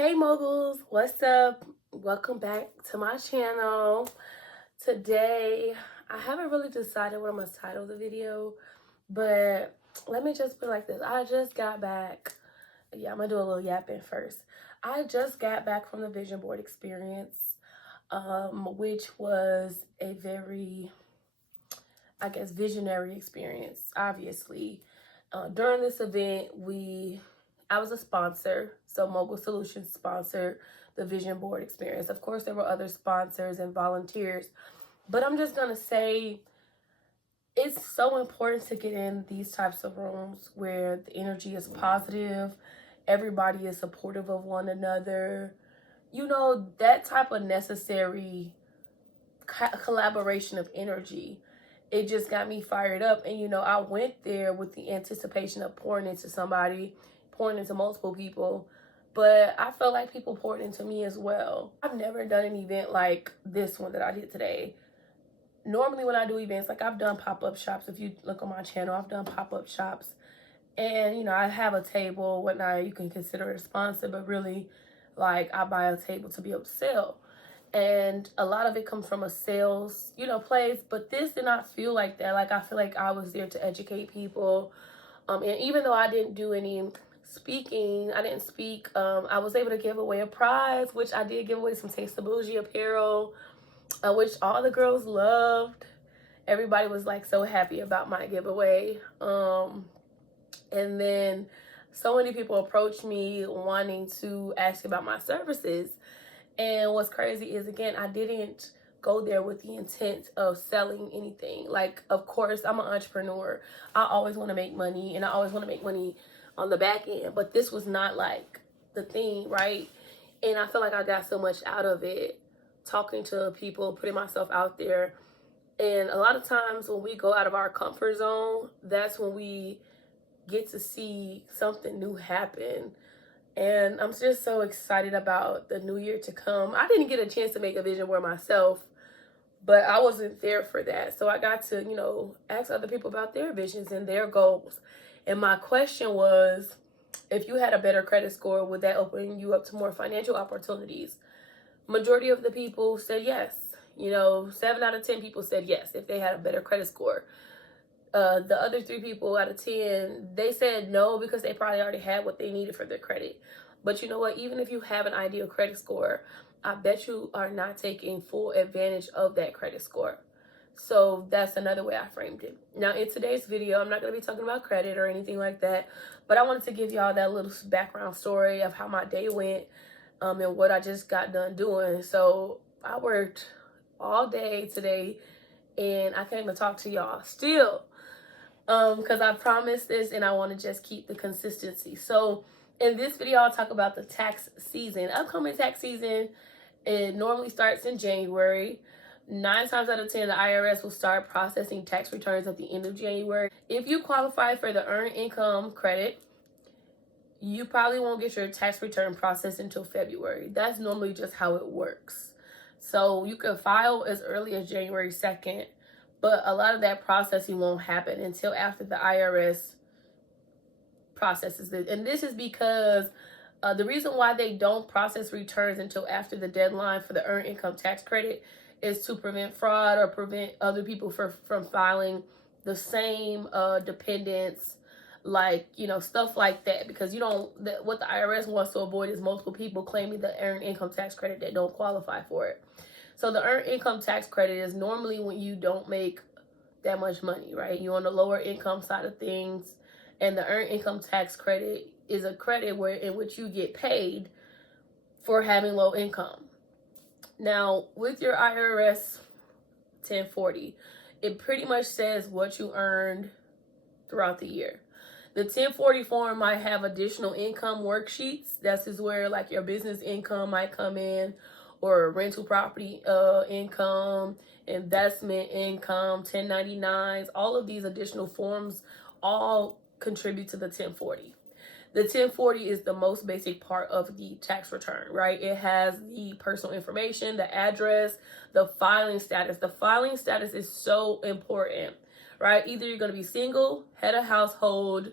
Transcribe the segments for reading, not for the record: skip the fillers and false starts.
Hey moguls, what's up? Welcome back to my channel. Today, I haven't really decided what I'm gonna title the video, but let me just put it like this. I just got back. Yeah, I'm gonna do a little yapping first. I just got back from the vision board experience, which was a very, I guess, visionary experience, obviously. During this event, I was a sponsor, so Mogul Solutions sponsored the vision board experience. Of course, there were other sponsors and volunteers, but I'm just gonna say it's so important to get in these types of rooms where the energy is positive, everybody is supportive of one another. You know, that type of necessary collaboration of energy, it just got me fired up. And I went there with the anticipation of pouring into somebody, pouring into multiple people, but I felt like people poured into me as well. I've never done an event like this one that I did today. Normally when I do events, like I've done pop-up shops. If you look on my channel, I've done pop-up shops, and I have a table, whatnot. You can consider it a sponsor, but really, like, I buy a table to be able to sell, and a lot of it comes from a sales place. But this did not feel like that. Like, I feel like I was there to educate people, and even though I didn't do any speaking, I didn't speak, I was able to give away a prize, which I did give away some Taste the Bougie apparel, which all the girls loved. Everybody was like so happy about my giveaway. And then so many people approached me wanting to ask about my services. And what's crazy is, again, I didn't go there with the intent of selling anything. Like, of course, I'm an entrepreneur. I always want to make money, and I always want to make money on the back end. But this was not like the thing, right? And I feel like I got so much out of it, talking to people, putting myself out there. And a lot of times when we go out of our comfort zone, that's when we get to see something new happen. And I'm just so excited about the new year to come. I didn't get a chance to make a vision board myself, but I wasn't there for that. So I got to, ask other people about their visions and their goals. And my question was, if you had a better credit score, would that open you up to more financial opportunities? Majority of the people said yes. 7 out of 10 people said yes if they had a better credit score. The other 3 people out of 10, they said no because they probably already had what they needed for their credit. But you know what? Even if you have an ideal credit score, I bet you are not taking full advantage of that credit score. So that's another way I framed it. Now, in today's video, I'm not going to be talking about credit or anything like that, but I wanted to give y'all that little background story of how my day went, and what I just got done doing. So I worked all day today, and I came to talk to y'all still, because I promised this and I want to just keep the consistency. So in this video, I'll talk about the tax season. Upcoming tax season, it normally starts in January. 9 times out of 10, the IRS will start processing tax returns at the end of January. If you qualify for the earned income credit, you probably won't get your tax return processed until February. That's normally just how it works. So you can file as early as January 2nd, but a lot of that processing won't happen until after the IRS processes it. And this is because the reason why they don't process returns until after the deadline for the earned income tax credit is to prevent fraud or prevent other people from filing the same dependents, like, stuff like that. Because what the IRS wants to avoid is multiple people claiming the earned income tax credit that don't qualify for it. So the earned income tax credit is normally when you don't make that much money, right? You're on the lower income side of things, and the earned income tax credit is a credit in which you get paid for having low income. Now, with your IRS 1040, it pretty much says what you earned throughout the year. The 1040 form might have additional income worksheets. This is where, like, your business income might come in, or rental property income, investment income, 1099s. All of these additional forms all contribute to the 1040. The 1040 is the most basic part of the tax return, right? It has the personal information, the address, the filing status. The filing status is so important, right? Either you're going to be single, head of household,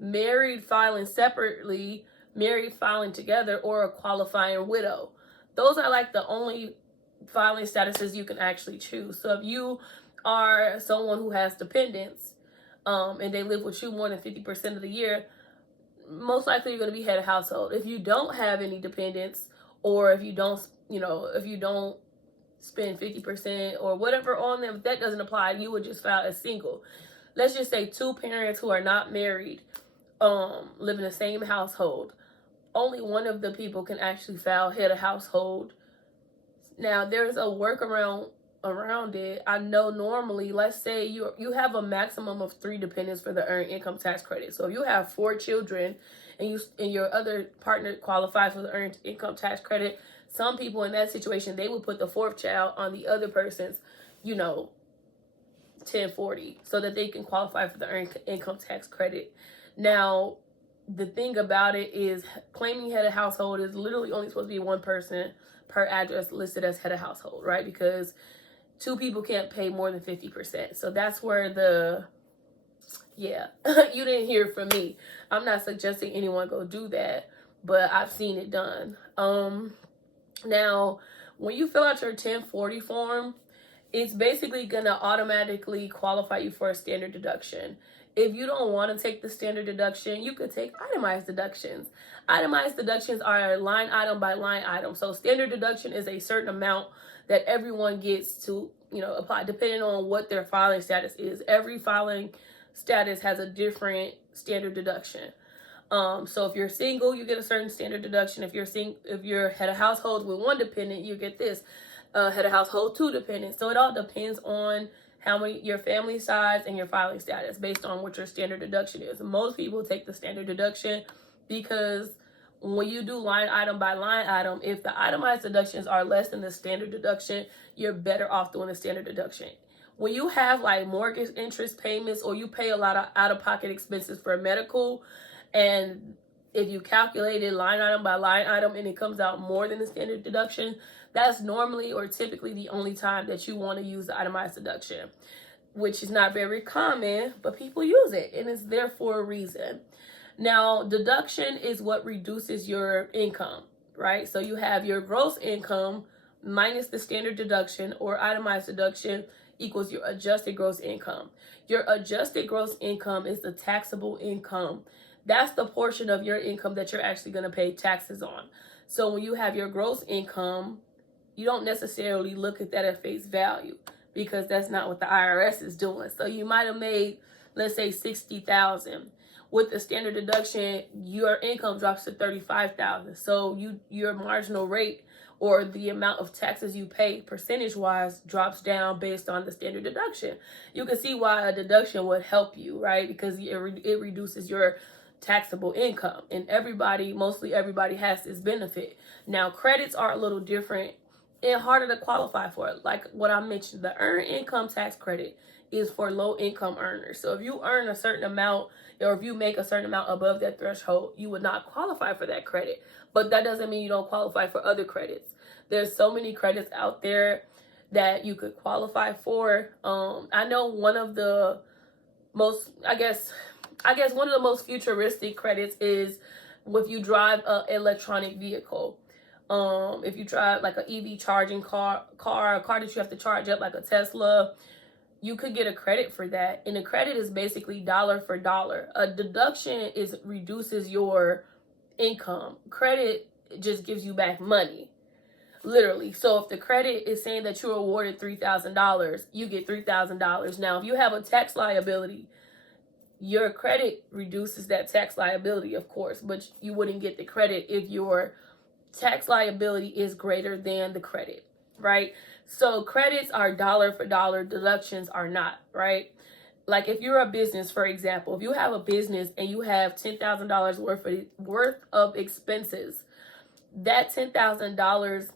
married, filing separately, married filing together, or a qualifying widow. Those are like the only filing statuses you can actually choose. So if you are someone who has dependents, and they live with you more than 50% of the year, most likely you're going to be head of household. If you don't have any dependents, or if you don't, if you don't spend 50% or whatever on them, that doesn't apply. You would just file as single. Let's just say two parents who are not married, live in the same household. Only one of the people can actually file head of household. Now, there's a workaround around it. I know normally, let's say you have a maximum of 3 dependents for the earned income tax credit. So if you have 4 children and your other partner qualifies for the earned income tax credit, some people in that situation, they would put the 4th child on the other person's, 1040, so that they can qualify for the earned income tax credit. Now, the thing about it is, claiming head of household is literally only supposed to be one person per address listed as head of household, right? Because 2 people can't pay more than 50%. So that's where you didn't hear from me. I'm not suggesting anyone go do that, but I've seen it done. Now, when you fill out your 1040 form, it's basically going to automatically qualify you for a standard deduction. If you don't want to take the standard deduction, you could take itemized deductions. Itemized deductions are line item by line item. So standard deduction is a certain amount that everyone gets to, apply depending on what their filing status is. Every filing status has a different standard deduction. So if you're single, you get a certain standard deduction. If you're head of household with 1 dependent, you get this. Head of household 2 dependents. So it all depends on how many, your family size and your filing status, based on what your standard deduction is. Most people take the standard deduction because when you do line item by line item, if the itemized deductions are less than the standard deduction, you're better off doing the standard deduction. When you have like mortgage interest payments, or you pay a lot of out-of-pocket expenses for medical, and if you calculate it line item by line item and it comes out more than the standard deduction, that's normally or typically the only time that you want to use the itemized deduction, which is not very common, but people use it, and it's there for a reason. Now, deduction is what reduces your income, right? So you have your gross income minus the standard deduction, or itemized deduction, equals your adjusted gross income. Your adjusted gross income is the taxable income. That's the portion of your income that you're actually going to pay taxes on. So when you have your gross income, you don't necessarily look at that at face value, because that's not what the IRS is doing. So you might have made, let's say, $60,000. With the standard deduction, your income drops to $35,000. So your marginal rate, or the amount of taxes you pay percentage-wise, drops down based on the standard deduction. You can see why a deduction would help you, right? Because it reduces your taxable income, and mostly everybody has this benefit. Now, credits are a little different and harder to qualify for. Like what I mentioned, the earned income tax credit is for low income earners. So if you earn a certain amount, or if you make a certain amount above that threshold, you would not qualify for that credit. But that doesn't mean you don't qualify for other credits. There's so many credits out there that you could qualify for. I know one of the most, I guess one of the most futuristic credits is if you drive an electronic vehicle. If you drive like an EV charging car, a car that you have to charge up, like a Tesla, you could get a credit for that. And a credit is basically dollar for dollar. A deduction reduces your income. Credit just gives you back money, literally. So if the credit is saying that you're awarded $3,000, you get $3,000. Now, if you have a tax liability, your credit reduces that tax liability, of course, but you wouldn't get the credit if your tax liability is greater than the credit, right? So credits are dollar for dollar, deductions are not, right? Like if you're a business, for example, if you have a business and you have $10,000 worth of expenses, that $10,000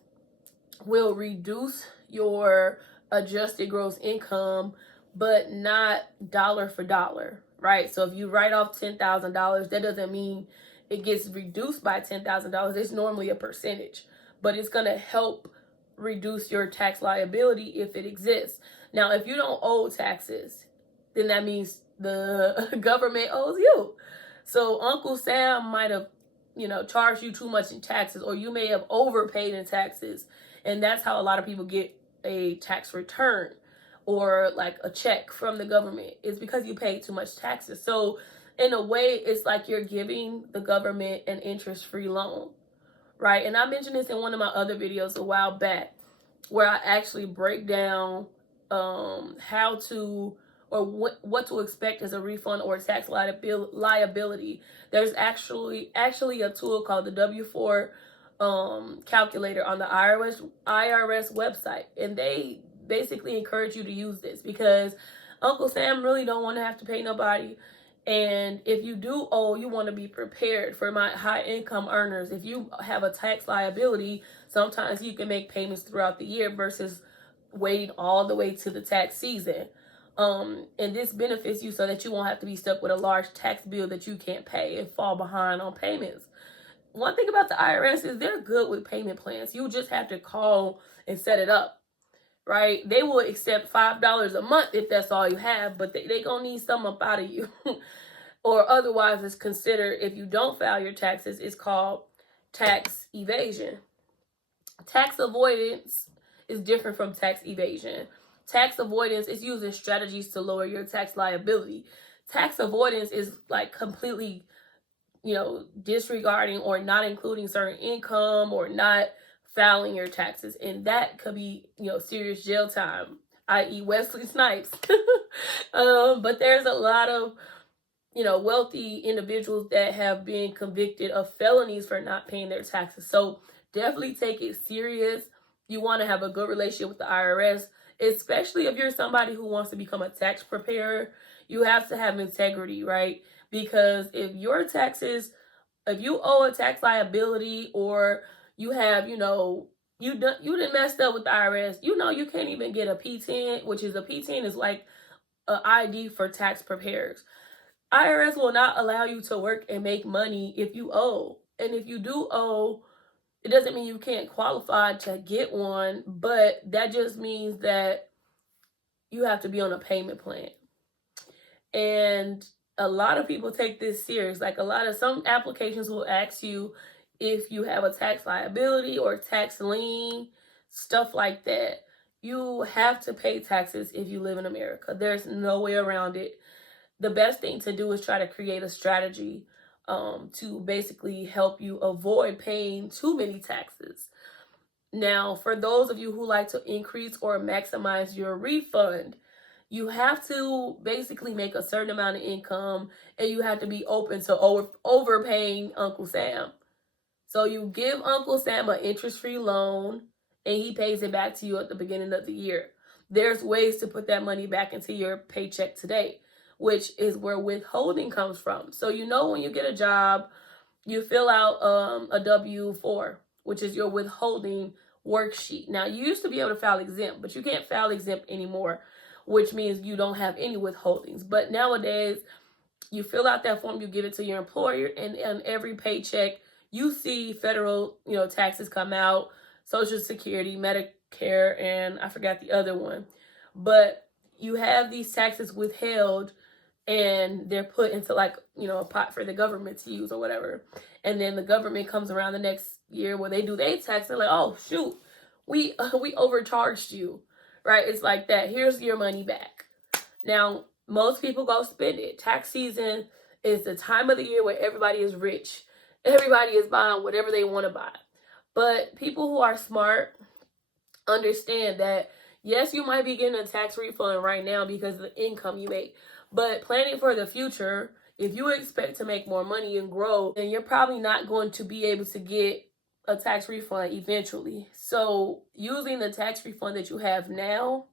will reduce your adjusted gross income, but not dollar for dollar, right? So if you write off $10,000, that doesn't mean it gets reduced by $10,000. It's normally a percentage, but it's going to help reduce your tax liability if it exists. Now, if you don't owe taxes, then that means the government owes you. So Uncle Sam might have charged you too much in taxes, or you may have overpaid in taxes. And that's how a lot of people get a tax return or like a check from the government. It's because you paid too much taxes. So in a way, it's like you're giving the government an interest-free loan, right? And I mentioned this in one of my other videos a while back, where I actually break down how to, or what to expect as a refund or tax liability. There's actually a tool called the W-4 calculator on the IRS website, and they basically encourage you to use this because Uncle Sam really don't want to have to pay nobody. And if you do owe, you want to be prepared. For my high income earners, if you have a tax liability, sometimes you can make payments throughout the year versus waiting all the way to the tax season. And this benefits you so that you won't have to be stuck with a large tax bill that you can't pay and fall behind on payments. One thing about the IRS is they're good with payment plans. You just have to call and set it up, right? They will accept $5 a month if that's all you have, but they gonna need something up out of you. Or otherwise, it's considered, if you don't file your taxes, it's called tax evasion. Tax avoidance is different from tax evasion. Tax avoidance is using strategies to lower your tax liability. Tax avoidance is like completely, disregarding or not including certain income or not filing your taxes. And that could be, serious jail time, i.e. Wesley Snipes. But there's a lot of, wealthy individuals that have been convicted of felonies for not paying their taxes. So definitely take it serious. You want to have a good relationship with the IRS, especially if you're somebody who wants to become a tax preparer. You have to have integrity, right? Because if your taxes, if you owe a tax liability, or you have, you didn't messed up with the IRS, you can't even get a P10, which is a P10 is like an ID for tax preparers. IRS will not allow you to work and make money if you owe. And if you do owe, it doesn't mean you can't qualify to get one, but that just means that you have to be on a payment plan. And a lot of people take this serious. Like some applications will ask you if you have a tax liability or tax lien, stuff like that. You have to pay taxes if you live in America. There's no way around it. The best thing to do is try to create a strategy to basically help you avoid paying too many taxes. Now, for those of you who like to increase or maximize your refund, you have to basically make a certain amount of income, and you have to be open to overpaying Uncle Sam. So you give Uncle Sam an interest-free loan, and he pays it back to you at the beginning of the year. There's ways to put that money back into your paycheck today, which is where withholding comes from. So when you get a job, you fill out a W-4, which is your withholding worksheet. Now, you used to be able to file exempt, but you can't file exempt anymore, which means you don't have any withholdings. But nowadays, you fill out that form, you give it to your employer, and on every paycheck, you see federal, taxes come out, Social Security, Medicare, and I forgot the other one. But you have these taxes withheld, and they're put into a pot for the government to use or whatever. And then the government comes around the next year where they do their tax. They're like, oh, shoot, we overcharged you, right? It's like that. Here's your money back. Now, most people go spend it. Tax season is the time of the year where everybody is rich. Everybody is buying whatever they want to buy. But people who are smart understand that, yes, you might be getting a tax refund right now because of the income you make. But planning for the future, if you expect to make more money and grow, then you're probably not going to be able to get a tax refund eventually. So using the tax refund that you have now,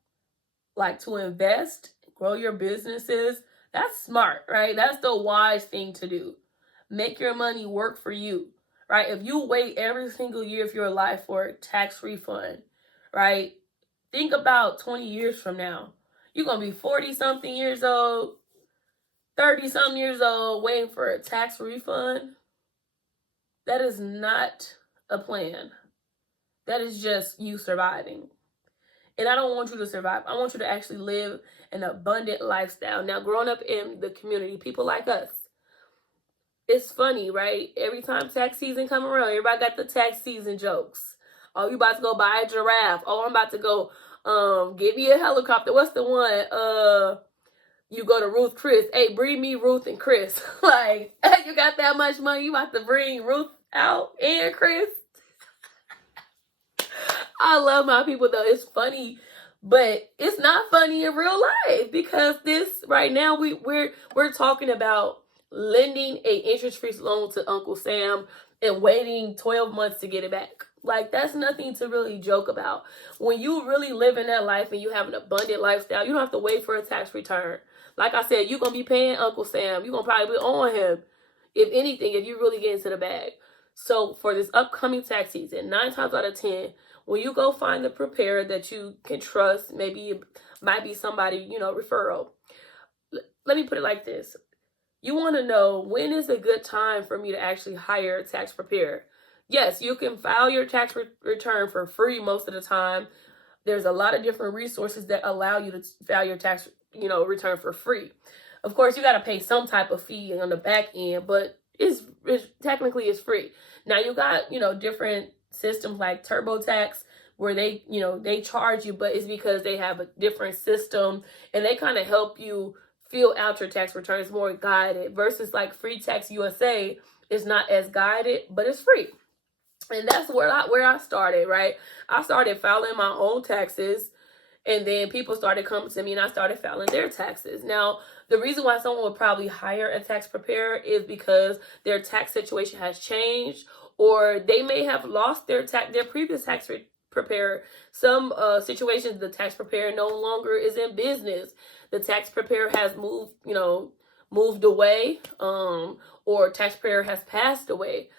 like to invest, grow your businesses, that's smart, right? That's the wise thing to do. Make your money work for you, right? If you wait every single year of your life for a tax refund, right? Think about 20 years from now. You're going to be 40-something years old, 30-something years old, waiting for a tax refund. That is not a plan. That is just you surviving. And I don't want you to survive. I want you to actually live an abundant lifestyle. Now, growing up in the community, people like us, it's funny, right? Every time tax season come around, everybody got the tax season jokes. Oh, you about to go buy a giraffe. Oh, I'm about to go get me a helicopter. What's the one? You go to Ruth Chris. Hey, bring me Ruth and Chris. Like, you got that much money, you about to bring Ruth out and Chris? I love my people though. It's funny, but it's not funny in real life, because this right now we're talking about lending a interest-free loan to Uncle Sam and waiting 12 months to get it back. Like, that's nothing to really joke about. When you really live in that life and you have an abundant lifestyle, you don't have to wait for a tax return. Like I said, you're going to be paying Uncle Sam. You're going to probably be on him, if anything, if you really get into the bag. So for this upcoming tax season, 9 times out of 10, when you go find the preparer that you can trust, maybe it might be somebody, referral. Let me put it like this. You want to know, when is a good time for me to actually hire a tax preparer? Yes, you can file your tax return for free most of the time. There's a lot of different resources that allow you to file your tax, return for free. Of course, you got to pay some type of fee on the back end, but it's technically it's free. Now you got, different systems like TurboTax where they charge you, but it's because they have a different system and they kind of help you fill out your tax returns more guided, versus like Free Tax USA is not as guided, but it's free. And that's where I started, right? I started filing my own taxes, and then people started coming to me and I started filing their taxes. Now, the reason why someone would probably hire a tax preparer is because their tax situation has changed, or they may have lost their previous tax preparer. Some situations, the tax preparer no longer is in business. The tax preparer has moved away, or tax preparer has passed away.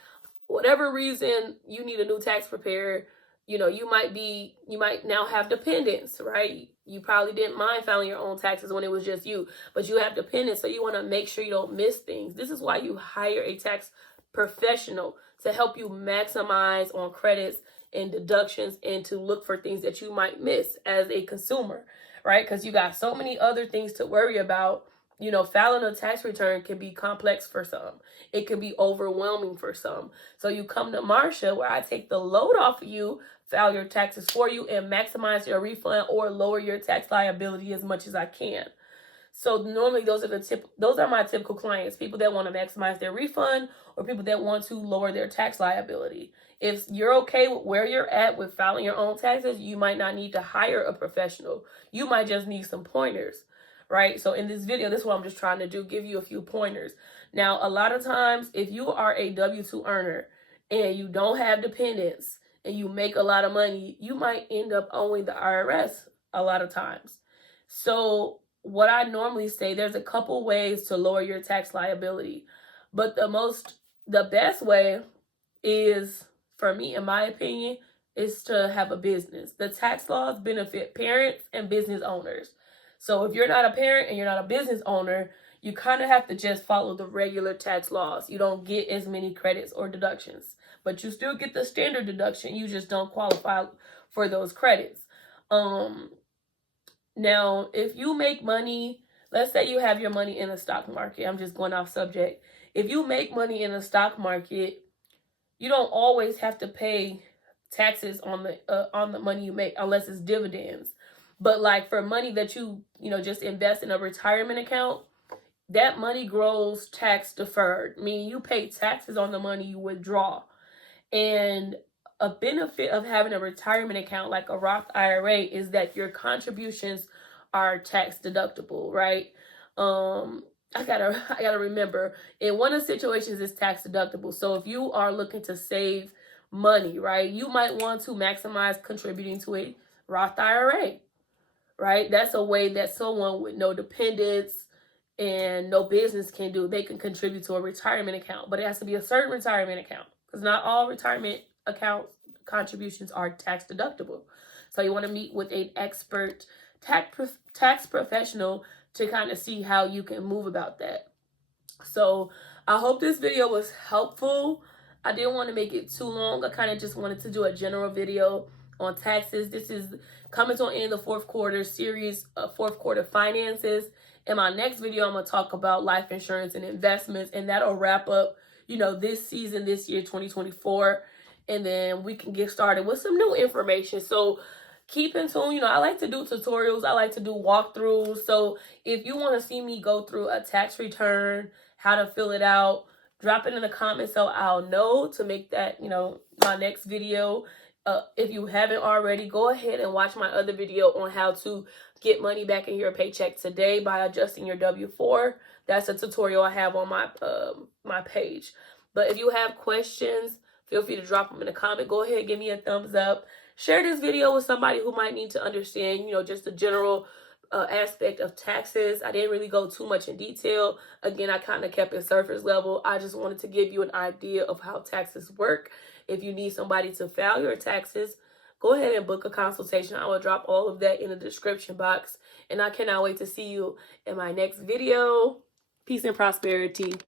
Whatever reason you need a new tax preparer, you might now have dependents, right? You probably didn't mind filing your own taxes when it was just you, but you have dependents, so you want to make sure you don't miss things. This is why you hire a tax professional to help you maximize on credits and deductions, and to look for things that you might miss as a consumer, right? Because you got so many other things to worry about. Filing a tax return can be complex for some. It can be overwhelming for some. So you come to Marsha, where I take the load off of you, file your taxes for you, and maximize your refund or lower your tax liability as much as I can. So normally those are my typical clients, people that want to maximize their refund or people that want to lower their tax liability. If you're okay with where you're at with filing your own taxes, you might not need to hire a professional. You might just need some pointers, right? So in this video, this is what I'm just trying to do, give you a few pointers. Now, a lot of times, if you are a W-2 earner and you don't have dependents and you make a lot of money, you might end up owing the IRS a lot of times. So what I normally say, there's a couple ways to lower your tax liability, but the best way is, for me, in my opinion, is to have a business. The tax laws benefit parents and business owners. So if you're not a parent and you're not a business owner, you kind of have to just follow the regular tax laws. You don't get as many credits or deductions, but you still get the standard deduction. You just don't qualify for those credits. Now, if you make money, let's say you have your money in the stock market. I'm just going off subject. If you make money in the stock market, you don't always have to pay taxes on the money you make, unless it's dividends. But like for money that you just invest in a retirement account, that money grows tax deferred, meaning you pay taxes on the money you withdraw. And a benefit of having a retirement account like a Roth IRA is that your contributions are tax deductible, right? I gotta remember, in one of the situations it's tax deductible. So if you are looking to save money, right, you might want to maximize contributing to a Roth IRA, right? That's a way that someone with no dependents and no business can do. They can contribute to a retirement account, but it has to be a certain retirement account, because not all retirement account contributions are tax deductible. So you want to meet with an expert tax professional to kind of see how you can move about that. So I hope this video was helpful. I didn't want to make it too long. I kind of just wanted to do a general video on taxes. This is coming to an end of the fourth quarter series of fourth quarter finances. In my next video, I'm going to talk about life insurance and investments, and that'll wrap up, this season, this year, 2024. And then we can get started with some new information. So keep in tune. I like to do tutorials. I like to do walkthroughs. So if you want to see me go through a tax return, how to fill it out, drop it in the comments so I'll know to make that, my next video. If you haven't already, go ahead and watch my other video on how to get money back in your paycheck today by adjusting your W-4. That's a tutorial I have on my page. But if you have questions, feel free to drop them in the comment. Go ahead, give me a thumbs up. Share this video with somebody who might need to understand, just the general aspect of taxes. I didn't really go too much in detail. Again, I kind of kept it surface level. I just wanted to give you an idea of how taxes work. If you need somebody to file your taxes, go ahead and book a consultation. I will drop all of that in the description box. And I cannot wait to see you in my next video. Peace and prosperity.